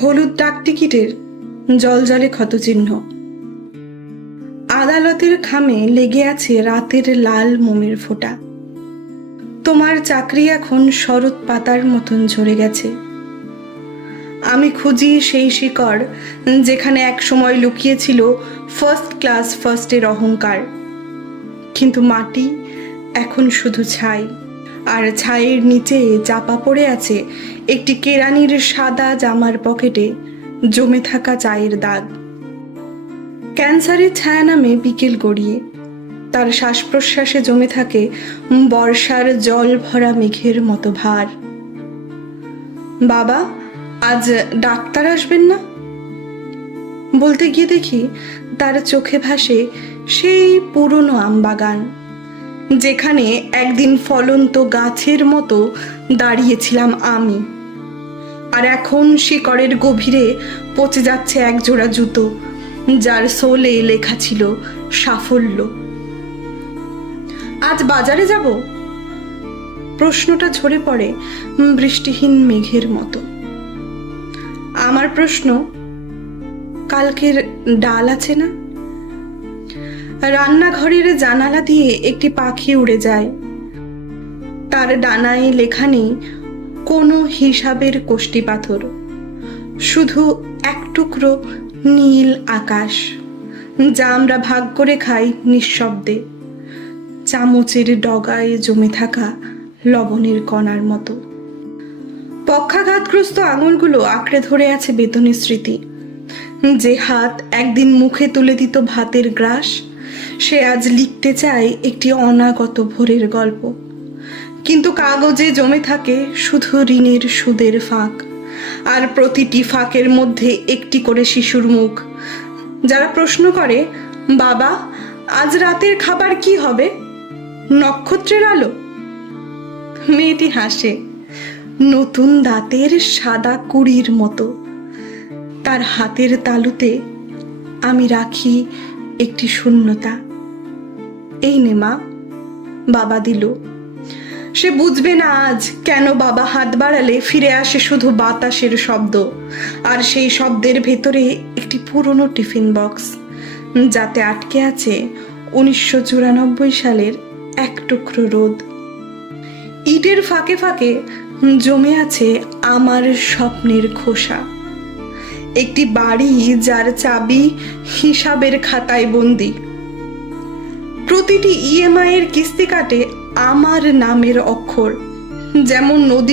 হলুদ ডাক টিকিটের জলজলে ক্ষতচিহ্ন। আদালতের খামে লেগে আছে রাতের লাল মোমের ফোঁটা। তোমার চাকরি এখন শরৎ পাতার মতন ঝরে গেছে। আমি খুঁজি সেই শিকড় যেখানে এক সময় লুকিয়েছিল ফার্স্ট ক্লাস ফার্স্টের অহংকার। কিন্তু মাটি এখন শুধু ছাই, আর ছাইয়ের নিচে চাপা পড়ে আছে একটি কেরানির সাদা জামার পকেটে জমে থাকা চায়ের দাগ। ক্যান্সারের ছায়া নামে বিকেল গড়িয়ে তার শ্বাস প্রশ্বাসে জমে থাকে বর্ষার জল ভরা মেঘের মতো ভার। বাবা, আজ ডাক্তার আসবেন না? বলতে গিয়ে দেখি তার চোখে ভাসে সেই পুরনো আমবাগান, যেখানে একদিন ফলন্ত গাছের মতো দাঁড়িয়েছিলাম আমি। আর এখন শিকড়ের গভীরে পচে যাচ্ছে এক জোড়া জুতো, যার সোলে লেখা ছিল সাফল্য। আজ বাজারে যাব? প্রশ্নটা ঝরে পড়ে বৃষ্টিহীন মেঘের মতো। আমার প্রশ্ন, কালকের ডাল আছে না? রান্নাঘরের জানালা দিয়ে একটি পাখি উড়ে যায়। তার ডানায় লেখা নেই কোনো হিসাবের কষ্টি পাথর, শুধু এক টুকরো নীল আকাশ, যা আমরা ভাগ করে খাই নিঃশব্দে, চামচের ডগায় জমে থাকা লবণের কণার মতো। পক্ষাঘাতগ্রস্ত আঙুলগুলো আঁকড়ে ধরে আছে বেদনী স্মৃতি। যে হাত একদিন মুখে তুলে দিত ভাতের গ্রাস, সে আজ লিখতে চায় একটি অনাগত ভোরের গল্প। কিন্তু কাগজে জমে থাকে শুধু ঋণের সুদের ফাঁক, আর প্রতিটি ফাঁকের মধ্যে একটি করে শিশুর মুখ, যারা প্রশ্ন করে, বাবা, আজ রাতের খাবার কি হবে? নক্ষত্রের আলো? মেয়েটি হাসে, নতুন দাঁতের সাদা কুড়ির মতো। তার হাতের তালুতে আমি রাখি একটি শূন্যতা। এই নে মা, বাবা দিল। সে বুঝবে না আজ কেন বাবা হাত বাড়ালে ফিরে আসে শুধু বাতাসের শব্দ, আর সেই শব্দের ভেতরে একটি পুরনো টিফিন বক্স, যাতে আটকে আছে 1994 সালের এক টুকরো রোদ। ইটের ফাঁকে ফাঁকে জমে আছে আমার স্বপ্নের খোসা। একটি বাড়ি যার চাবি হিসাবের খাতায় বন্দি। প্রতিটি ইএমআই এর কিস্তি কাটে আমার নামের অক্ষর, যেমন নদী